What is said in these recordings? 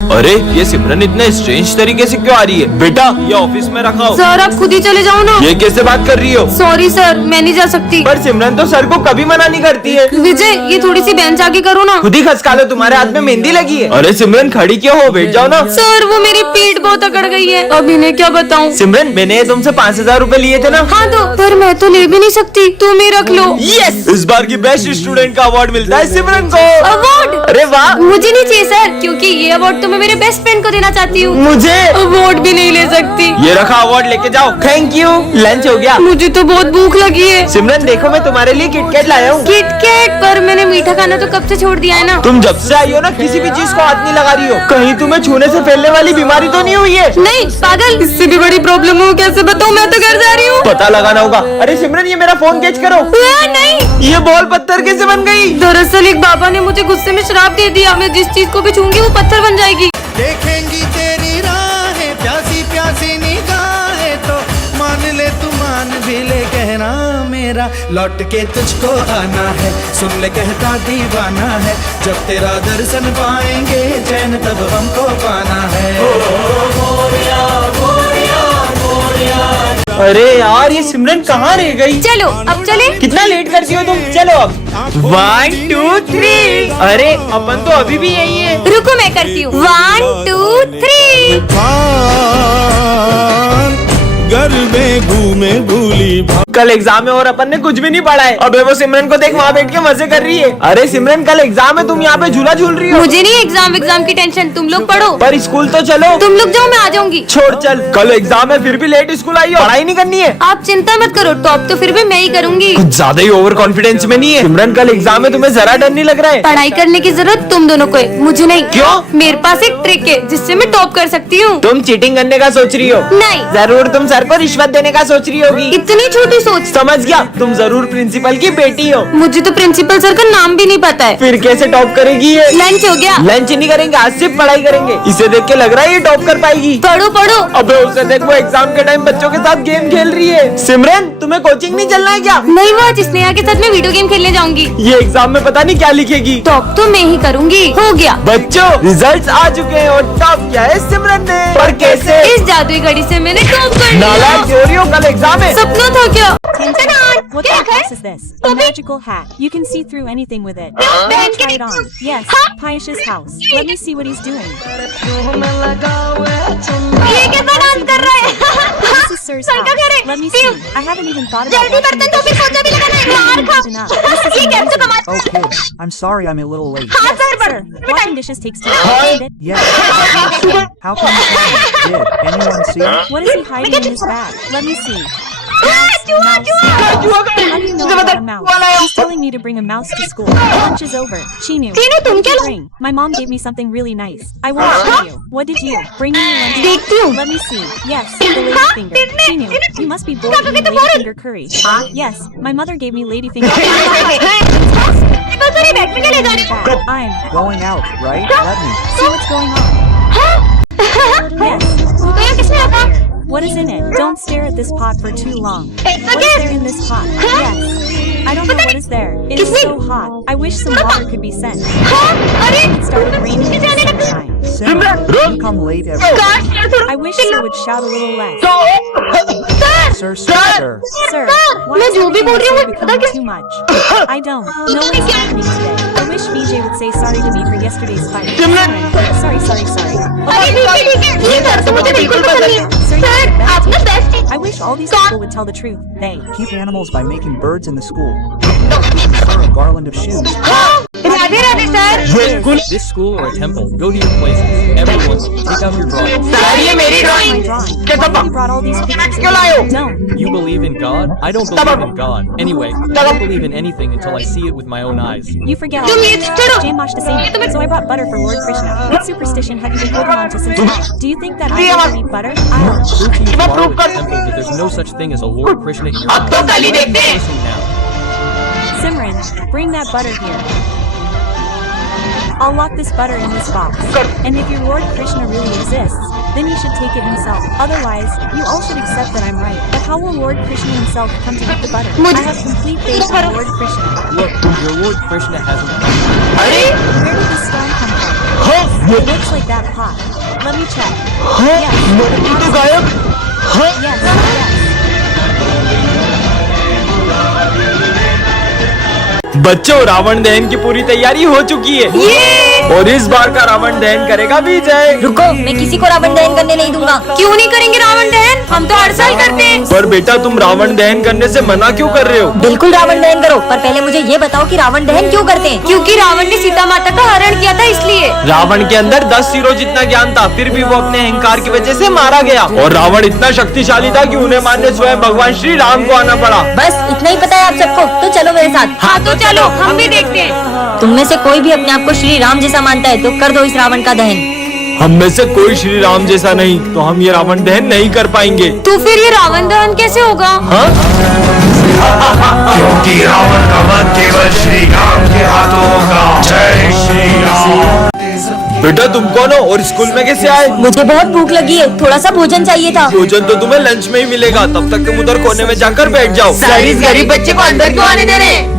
अरे ये सिमरन इतने स्ट्रेंज तरीके से क्यों आ रही है? बेटा ये ऑफिस में रखा हो। सर आप खुद ही चले जाओ ना। ये कैसे बात कर रही हो? सॉरी सर, मैं नहीं जा सकती। पर सिमरन तो सर को कभी मना नहीं करती है। विजय ये थोड़ी सी बेंच आगे करो ना। खुद ही खसका लो, तुम्हारे हाथ में मेहंदी लगी है। अरे सिमरन खड़ी क्यों हो, बैठ जाओ ना। सर वो मेरी पीठ बहुत अकड़ गई है, अब इन्हें क्या बताऊं। सिमरन मैंने तुमसे 5,000 रूपए लिए थे ना। हाँ तो, पर मैं तो ले भी नहीं सकती, तुम ही रख लो। यस, इस बार की बेस्ट स्टूडेंट का अवार्ड मिलता है सिमरन को। अवार्ड? अरे वाह। मुझे नहीं चाहिए सर, क्योंकि ये अवार्ड तो मैं मेरे बेस्ट फ्रेंड को देना चाहती हूँ। मुझे अवार्ड भी नहीं ले सकती। ये रखा अवार्ड, लेके जाओ। Thank you. लंच हो गया? मुझे तो बहुत भूख लगी है। सिमरन देखो मैं तुम्हारे लिए किटकैट लाया हूँ। किटकैट? पर मैंने मीठा खाना तो कब से छोड़ दिया है ना। तुम जब से आई हो ना किसी भी चीज को हाथ नहीं लगा रही हो। कहीं तुम्हें छूने से फैलने वाली बीमारी तो नहीं हुई है? नहीं पागल, इससे भी बड़ी प्रॉब्लम हो, कैसे बताऊँ, मैं तो घर जा रही हूँ। पता लगाना होगा। अरे सिमरन ये मेरा फोन कैच करो। नहीं, ये बॉल पत्थर कैसे बन गई? दरअसल एक बाबा ने मुझे गुस्से में श्राप दे दिया, मैं जिस चीज को भी छूंगी वो पत्थर बन जाएगी। देखेंगी तेरी राहें, प्यासी प्यासी निगाहें, तो मान ले तू मान भी ले, कहना मेरा लौट के तुझको आना है, सुन ले कहता दीवाना है, जब तेरा दर्शन पाएंगे चैन तब हमको पाना है। अरे यार ये सिमरन कहाँ रह गई? चलो अब चले। कितना लेट करती हो तुम? चलो अब 1 2 3। अरे अपन तो अभी भी यही है। रुको मैं करती हूँ। 1 2 3। घर में घूमे भूली कल एग्जाम है और अपन ने कुछ भी नहीं पढ़ा है। अबे वो सिमरन को देख वहाँ बैठ के मजे कर रही है। अरे सिमरन कल एग्जाम है, तुम यहाँ पे झूला झूल रही हो। मुझे नहीं एग्जाम की टेंशन, तुम लोग पढ़ो। पर स्कूल तो चलो। तुम लोग जाओ, मैं आ जाऊंगी। छोड़ चल, कल एग्जाम है फिर भी लेट स्कूल आई हो। पढ़ाई नहीं करनी है? आप चिंता मत करो, टॉप तो फिर भी मैं ही करूंगी। कुछ ज्यादा ही ओवर कॉन्फिडेंस में नहीं है? सिमरन कल एग्जाम है, तुम्हें जरा डर नहीं लग रहा है? पढ़ाई करने की जरूरत तुम दोनों को है, मुझे नहीं। क्यों? मेरे पास एक ट्रिक है जिससे मैं टॉप कर सकती हूँ। तुम चीटिंग करने का सोच रही हो? नहीं। जरूर तुम सर को रिश्वत देने का सोच रही होगी। इतनी छोटी सोच। समझ गया, तुम जरूर प्रिंसिपल की बेटी हो। मुझे तो प्रिंसिपल सर का नाम भी नहीं पता है। फिर कैसे टॉप करेगी ये? लंच हो गया? लंच नहीं करेंगे, आज सिर्फ पढ़ाई करेंगे। इसे देख के लग रहा है ये टॉप कर पाएगी। पढ़ो पढ़ो। अबे उसे देख, वो एग्जाम के टाइम बच्चों के साथ गेम खेल रही है। सिमरन तुम्हें कोचिंग नहीं चलना है क्या? नहीं, वो आज स्नेहा के साथ में वीडियो गेम खेलने जाऊंगी। ये एग्जाम में पता नहीं क्या लिखेगी। टॉप तो मैं ही करूंगी। हो गया बच्चों रिजल्ट्स आ चुके हैं और टॉप किया है सिमरन ने। पर कैसे? इस जादुई घड़ी से मैंने टॉप कर लिया। नालायक चोरियों, कल एग्जाम है। सपना था क्या? What kind of house is this? A magical hat. You can see through anything with it. Let me try it on. Yes, Piyush's house. Let me see what he's doing. ये कैसा dance कर रहा है? This is Sir's sir का घर है। house. Let me see. I haven't even thought about जल्दी washing बर्तन the तो फिर dishes. पोछा भी लगाना है। मार खा। Imagine enough. This is ये कैसे कमा? amazing. Okay, I'm sorry I'm a little late. हाँ Yes, sir, sir. Washing dishes takes time. Isn't it? Yes. How come you did? Anyone see? What is he hiding in his bag? Let me see. चूहा चूहा। How do you know about a mouse? He's telling me to bring a mouse to school. Lunch is over. Chinu, Chinu, तुम what did क्या you La- bring? My mom gave me something really nice. I want to show you. What did you bring me? Your lunch? देखती हूँ। Let me see. Yes, the ladyfinger. Chinu, you must be bored eating ladyfinger curry. Yes, my mother gave me ladyfinger curry. बस अरे battery के ले जा रही हूँ। I'm. Going out, right? Let me. See what's going on. Yes. Who तो ये किसने रखा? What is in it? Don't stare at this pot for too long. It's a What is gift. there in this pot? Yes. I don't know what is there. It is so hot. I wish some water could be sent. हाँ? अरे It started raining in the sunshine. Simran, you come late every I wish Sir would shout a little less. Sir, sir. Sir, why मैं is जो भी everything बोल रही हूँ, so पता becoming क्या? too much? I don't. No one's happening today. I wish VJ would say sorry to me for yesterday's fight. Sorry. अरे ठीक है। ये सर तो मुझे बिल्कुल पसंद नहीं है। सर आप ना बेस्ट है। I wish all these people would tell the truth. They. Keep animals by making birds in the school. Sir, a garland of shoes. Radhe Radhe sir. This school or a temple, go to your places. Everyone, take out your drawings. Sir ये मेरी My drawing. drawing. क्या Why पापा? have you brought all these pictures? क्यों लाए हो? Don't. You believe in God? I don't believe in God. Anyway, I don't believe in anything until I see it with my own eyes. You forget. तुम ये छोड़ो। Jane washed the same. So I brought butter for Lord Krishna. What superstition have you been holding on to since then? Do you think that I don't eat butter? I don't. Prove to you tomorrow at the temple that there's no such thing as a Lord Krishna in your अब तो कल ही देखते हैं। Listen now. Simran, bring that butter here. I'll lock this butter in this box. And if your Lord Krishna really exists, then he should take it himself. Otherwise, you all should accept that I'm right. But how will Lord Krishna himself come to eat the butter? I have complete faith in Lord Krishna. Look, your Lord Krishna hasn't come. अरे Where did this stone come from? It looks like that pot. Let me check. Yes. मटकी तो गायब। Yes. Yes. बच्चों, रावण दहन की पूरी तैयारी हो चुकी है और इस बार का रावण दहन करेगा विजय। रुको, मैं किसी को रावण दहन करने नहीं दूंगा। क्यों नहीं करेंगे रावण दहन? हम तो हर साल करते हैं। पर बेटा, तुम रावण दहन करने से मना क्यों कर रहे हो? बिल्कुल रावण दहन करो, पर पहले मुझे ये बताओ कि रावण दहन क्यों करते हैं? क्योंकि रावण ने सीता माता का हरण किया था, इसलिए। रावण के अंदर 10 सिरों जितना ज्ञान था, फिर भी वो अपने अहंकार की वजह से मारा गया। और रावण इतना शक्तिशाली था कि उन्हें मारने स्वयं भगवान श्री राम को आना पड़ा। बस इतना ही पता है आप सबको, तो चलो मेरे साथ। हाँ तो चलो, हम भी देखते हैं। तुम में से कोई भी अपने आप को श्री राम जैसा मानता है तो कर दो इस रावण का दहन। हम में से कोई श्री राम जैसा नहीं, तो हम ये रावण दहन नहीं कर पाएंगे। तो फिर ये रावण दहन कैसे होगा? हाँ? क्योंकि रावण का वध केवल श्री राम के हाथों होगा। जय श्री राम। बेटा, तुम कौन हो और स्कूल में कैसे आए? मुझे बहुत भूख लगी है, थोड़ा सा भोजन चाहिए था। भोजन तो तुम्हें लंच में ही मिलेगा, तब तक तुम उधर कोने में जाकर बैठ जाओ। सर, इस गरीब बच्चे को अंदर क्यों आने दे रहे हैं?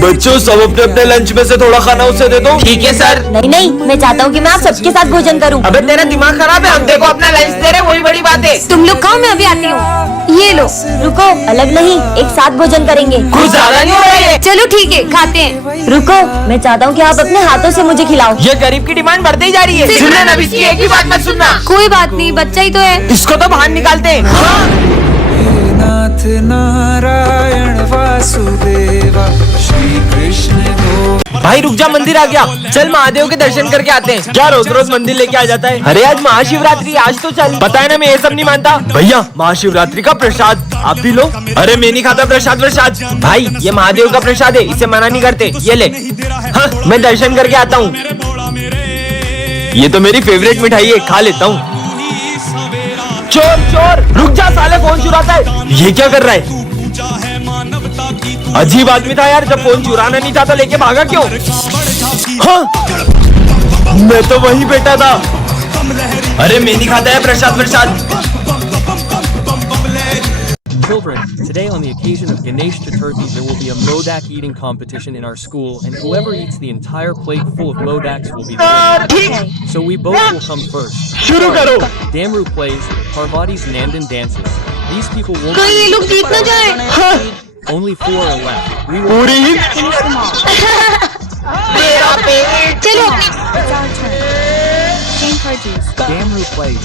बच्चों, सब अपने अपने लंच में से थोड़ा खाना उसे दे दो। ठीक है सर। नहीं नहीं, मैं चाहता हूँ कि मैं आप सबके साथ भोजन करूँ। अबे तेरा दिमाग खराब है, हम देखो अपना लंच दे रहे, वही बड़ी बात है। तुम लोग खाओ, मैं अभी आती हूँ। ये लो। रुको, अलग नहीं, एक साथ भोजन करेंगे। कुछ ज्यादा नहीं हो रहा है? चलो ठीक है, खाते हैं। रुको, मैं चाहता हूँ कि आप अपने हाथों से मुझे खिलाओ। ये गरीब की डिमांड बढ़ती ही जा रही है। सिमरन, अब इसकी एक ही बात मत सुनना। कोई बात नहीं, बच्चा ही तो है। इसको तो बाहर निकालते हैं। नाथ नारायण वासुदेवा श्री कृष्ण गो। भाई रुक जा, मंदिर आ गया। चल महादेव के दर्शन करके आते हैं। क्या रोज रोज मंदिर लेके आ जाता है? अरे आज महाशिवरात्रि, आज तो चल। पता है ना, मैं ये सब नहीं मानता। भैया, महाशिवरात्रि का प्रसाद आप भी लो। अरे मैं नहीं खाता प्रसाद। भाई, ये महादेव का प्रसाद है, इसे मना नहीं करते। ये ले। हाँ, मैं दर्शन करके आता हूँ। ये तो मेरी फेवरेट मिठाई है, खा लेता हूँ। चोर, रुक जा साले, फोन चुराता है। ये क्या कर रहा है? अजीब आदमी था यार, जब फोन चुराना नहीं था तो लेके भागा क्यों? हाँ, मैं तो वही बैठा था। अरे मैं नहीं खाता है प्रसाद। Children, today on the occasion of Ganesh Chaturthi, there will be a modak eating competition in our school, and whoever eats the entire plate full of modaks will be the winner. So we both will come first. शुरू करो। Damru plays, Parvati's Nandan dances. These people won't. कोई ये लोग जीत न जाए। Only 4 are left. We will पूरी ही Finish them all. चलो। It's our turn. Shane Karjus. Damru plays.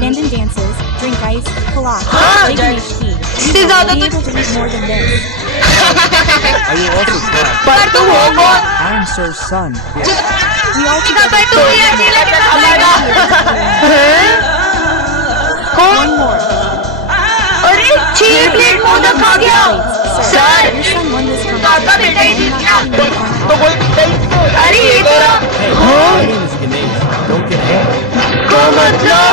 Nandan dances. Drink ice. Kalak. Take an HP. इससे Be ज्यादा able to eat more than this. I will also try. पर तुम हो कौन? I am Sir's son. We all together. पर तुम ये अकेले One more. अरे 6 प्लेट मोदक खा गया। Sir, Your son won this काका बेटा ही जीत गया। तो कोई अरे ये तो My name is Ganesh. Don't get angry. को मतलब?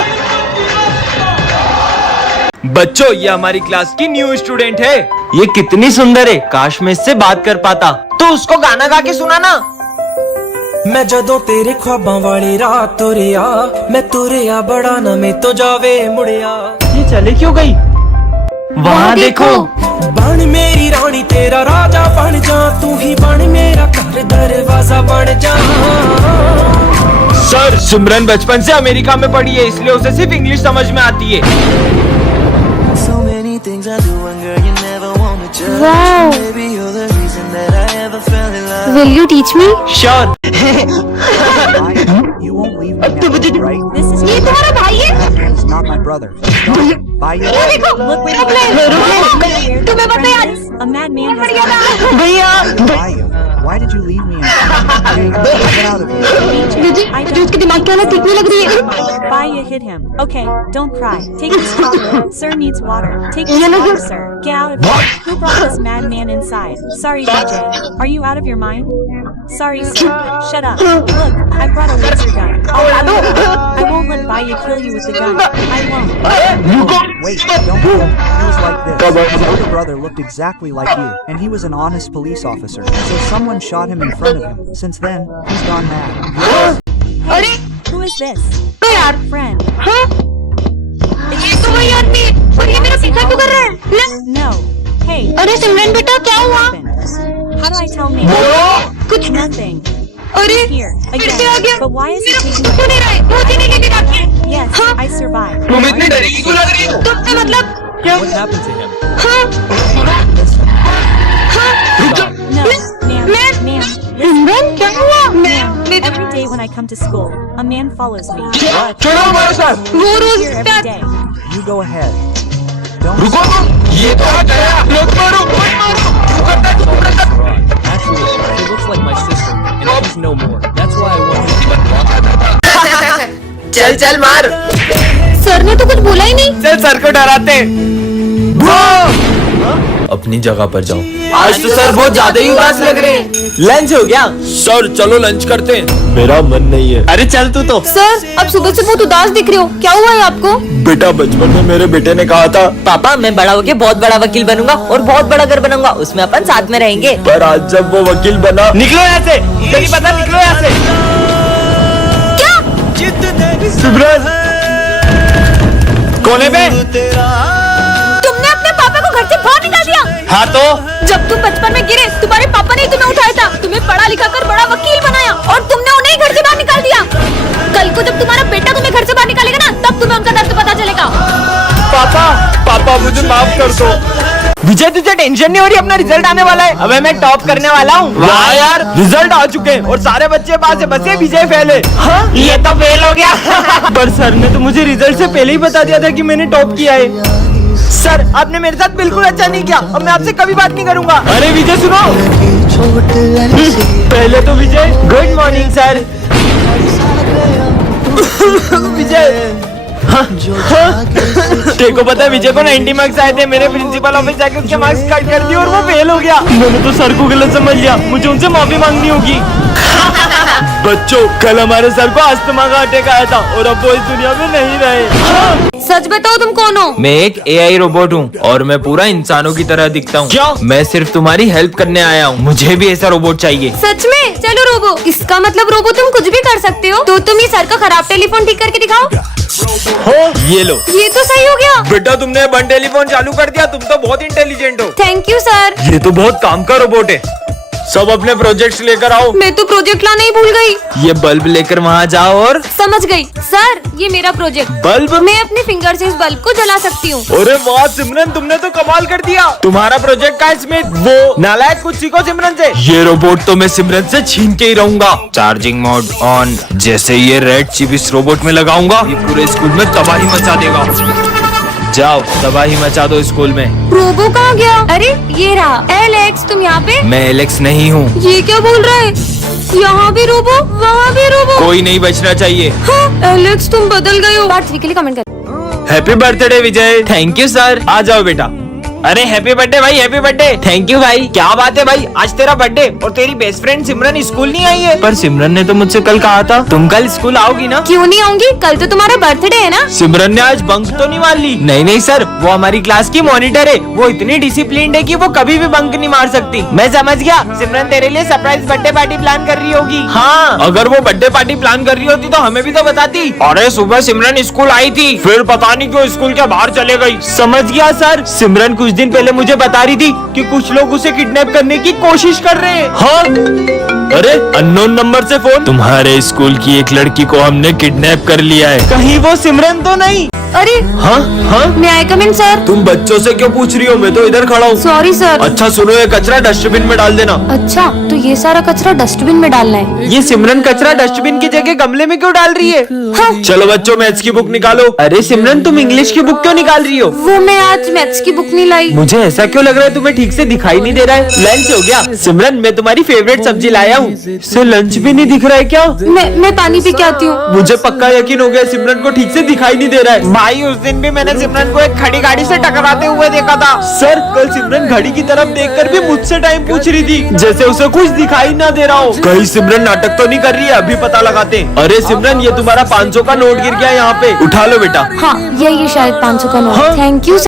बच्चों, ये हमारी क्लास की न्यू स्टूडेंट है। ये कितनी सुंदर है, काश मैं इससे बात कर पाता। तो उसको गाना गा के सुनाना। मैं जदों तेरे ख्वाबां वाली रात तुरिया, मैं तुरिया बड़ा ना मैं तो जावे मुड़िया। ये चले क्यों गई? वहाँ देखो। बन मेरी रानी तेरा राजा बन जा, तू ही बन मेरा घर दरवाजा बन जा। सर, सिमरन बचपन से अमेरिका में पढ़ी है, इसलिए उसे सिर्फ इंग्लिश समझ में आती है। So many things I do and girl you never want to judge. Wow. Maybe you're the reason that I ever fell in love. Will you teach me? Sure. You won't leave me now, right? This is ये तुम्हारा भाई है? He's not my brother. Bye, you. ये देखो, Look where रुक ले, तुम्हें पता है आज? a madman has बढ़िया gone. था। भैया, Bye, why did you leave me? Get out of here. मुझे उसके दिमाग की हालत ठीक नहीं लग रही है। Baya hit him. Okay, don't cry. Take this chocolate. Sir needs water. Take this water, sir. Get out of here. Who brought this madman inside? Sorry, DJ. Are you out of your mind? Sorry, sir. Shut up. Look, I brought a laser gun. I won't let Baya kill you with the gun. I won't. Wait, don't go. He was like this. His older brother looked exactly like you, and he was an honest police officer. So someone shot him in front of him. Since then, he's gone mad. अरे, Who is this? तो यार, Friend. हाँ? ये तो वही आदमी है, और ये मेरा पीछा क्यों कर रहा है? ले। No. Hey. अरे सिमरन बेटा, क्या हुआ? How do I tell me? कुछ Nothing. Here, again. But why is he taking my Yes, I survived. तुम इतनी डरी क्यों लग रही हो? What happened to him? Stop. No, ma'am, every day when I come to school, a man follows me. छोड़ो हमारे साथ। Here every day. You go ahead. Don't रुको तुम। ये तो आ गया। मत मारो, मत मारो। Actually, she looks like my sister, and she's no more. That's why I want her to चल चल मार। सर ने तो कुछ बोला ही नहीं। चल सर को डराते। अपनी जगह पर जाओ। आज तो सर बहुत ज्यादा ही उदास लग रहे हैं। लंच हो गया? सर चलो लंच करते हैं। मेरा मन नहीं है। अरे चल तू तो। सर अब सुबह से बहुत उदास दिख रहे हो, क्या हुआ है आपको? बेटा बचपन में मेरे बेटे ने कहा था पापा मैं बड़ा होके बहुत बड़ा वकील बनूंगा और बहुत बड़ा घर बनाऊंगा, उसमें अपन साथ में रहेंगे। पर आज जब वो वकील बना। निकलो यहाँ से, नहीं पता, निकलो यहाँ से। क्या? सिमरन कोने पे? तुमने अपने पापा को घर से बाहर निकाल दिया? हाँ तो जब तुम बचपन में गिरे तुम्हारे पापा ने तुम्हें उठाया था, तुम्हें पढ़ा लिखा कर बड़ा वकील बनाया और तुमने उन्हें घर से बाहर निकाल दिया। कल को जब तुम्हारा बेटा तुम्हें घर से बाहर निकालेगा ना, तब तुम्हें उनका दर्द पता चलेगा। पापा पापा मुझे माफ कर दो। विजय तुझे टेंशन नहीं हो रही? अपना रिजल्ट आने वाला है। अबे मैं टॉप करने वाला हूँ। वाह यार रिजल्ट आ चुके हैं और सारे बच्चे पास है, बस ये विजय फेल है। हाँ? ये तो फेल हो गया। पर सर ने तो मुझे रिजल्ट से पहले ही बता दिया था कि मैंने टॉप किया है। सर आपने मेरे साथ बिल्कुल अच्छा नहीं किया, अब मैं आपसे कभी बात नहीं करूंगा। अरे विजय सुनो। पहले तो विजय गुड मॉर्निंग सर। विजय देखो पता है विजय को 90 मार्क्स आए थे, मेरे प्रिंसिपल ऑफिस जाके उसके मार्क्स कट कर दिए और वो फेल हो गया। मैंने तो सर को गलत समझ लिया, मुझे उनसे माफी मांगनी होगी। बच्चों कल हमारे सर को अस्थमा का अटैक आया था और अब वो इस दुनिया में नहीं रहे। सच बताओ तुम कौन हो? मैं एक AI रोबोट हूँ और मैं पूरा इंसानों की तरह दिखता हूँ। क्या? मैं सिर्फ तुम्हारी हेल्प करने आया हूँ, मुझे भी ऐसा रोबोट चाहिए। सच में? चलो रोबो। इसका मतलब रोबो तुम कुछ भी कर सकते हो, तो तुम ये सर का खराब टेलीफोन ठीक करके दिखाओ। हो ये लो। ये तो सही हो गया। बेटा तुमने बन टेलीफोन चालू कर दिया, तुम तो बहुत इंटेलिजेंट हो। Thank you sir. ये तो बहुत काम का रोबोट है। सब अपने प्रोजेक्ट्स लेकर आओ। मैं तो प्रोजेक्ट लाना ही भूल गई। ये बल्ब लेकर वहाँ जाओ और समझ गई सर, ये मेरा प्रोजेक्ट। बल्ब? मैं अपने फिंगर से इस बल्ब को जला सकती हूँ। अरे वाह सिमरन तुमने तो कमाल कर दिया। तुम्हारा प्रोजेक्ट का इसमें वो नालायक कुछ सीखो सिमरन से। ये रोबोट तो मैं सिमरन से छीन के ही रहूंगा। Charging mode on. जैसे ये रेड चिप इस रोबोट में लगाऊंगा, ये पूरे स्कूल में तबाही मचा देगा। जाओ तबाही मचा दो स्कूल में। रोबो कहाँ गया? अरे ये रहा। एलेक्स तुम यहाँ पे? मैं एलेक्स नहीं हूँ। ये क्या बोल रहा है? यहाँ भी रोबो, वहाँ भी रोबो। कोई नहीं बचना चाहिए। हाँ, एलेक्स तुम बदल गए हो। पार्ट 3 के लिए कमेंट कर। Happy birthday Vijay. Thank you sir. आ जाओ बेटा। अरे हैप्पी बर्थडे भाई, हैप्पी बर्थडे। थैंक यू भाई। क्या बात है भाई, आज तेरा बर्थडे और तेरी बेस्ट फ्रेंड सिमरन स्कूल नहीं आई है। पर सिमरन ने तो मुझसे कल कहा था तुम कल स्कूल आओगी ना। क्यों नहीं आऊंगी? कल तो तुम्हारा बर्थडे है ना। सिमरन ने आज बंक तो नहीं मार ली? नहीं नहीं सर, वो हमारी क्लास की मॉनिटर है, वो इतनी डिसिप्लिन्ड है कि वो कभी भी बंक नहीं मार सकती। मैं समझ गया, सिमरन तेरे लिए सरप्राइज बर्थडे पार्टी प्लान कर रही होगी। हाँ अगर वो बर्थडे पार्टी प्लान कर रही होती तो हमें भी तो बताती। अरे सुबह सिमरन स्कूल आई थी, फिर पता नहीं क्यों स्कूल के बाहर चले गई। समझ गया सर। सिमरन कुछ दिन पहले मुझे बता रही थी कि कुछ लोग उसे किडनैप करने की कोशिश कर रहे हैं। हाँ? अरे अननोन नंबर से फोन। तुम्हारे स्कूल की एक लड़की को हमने किडनैप कर लिया है। कहीं वो सिमरन तो नहीं? अरे हाँ हाँ मैं आई कम इन सर? तुम बच्चों से क्यों पूछ रही हो, मैं तो इधर खड़ा हूँ। Sorry sir. अच्छा सुनो, ये कचरा डस्टबिन में डाल देना। अच्छा तो ये सारा कचरा डस्टबिन में डालना है। ये सिमरन कचरा डस्टबिन की जगह गमले में क्यों डाल रही है? हाँ। चलो बच्चों मैथ्स की बुक निकालो। अरे सिमरन तुम इंग्लिश की बुक क्यों निकाल रही हो? वो मैं आज मैथ्स की बुक नहीं लाई। मुझे ऐसा क्यों लग रहा है तुम्हें ठीक से दिखाई नहीं दे रहा है? लंच हो गया? सिमरन मैं तुम्हारी फेवरेट सब्जी लाया हूँ। इससे लंच भी नहीं दिख रहा है क्या? मैं पानी पी के आती हूँ। मुझे पक्का यकीन हो गया सिमरन को ठीक से दिखाई नहीं दे रहा है। भाई उस दिन भी मैंने सिमरन को एक खड़ी गाड़ी से टकराते हुए देखा था। सर कल सिमरन घड़ी की तरफ देखकर भी मुझसे टाइम पूछ रही थी, जैसे उसे कुछ दिखाई ना दे रहा हो। कहीं सिमरन नाटक तो नहीं कर रही है? अभी पता लगाते हैं। अरे सिमरन ये तुम्हारा 500 का नोट गिर गया यहाँ पे, उठा लो बेटा। हाँ यही शायद 500 का नोट। हाँ? Thank you.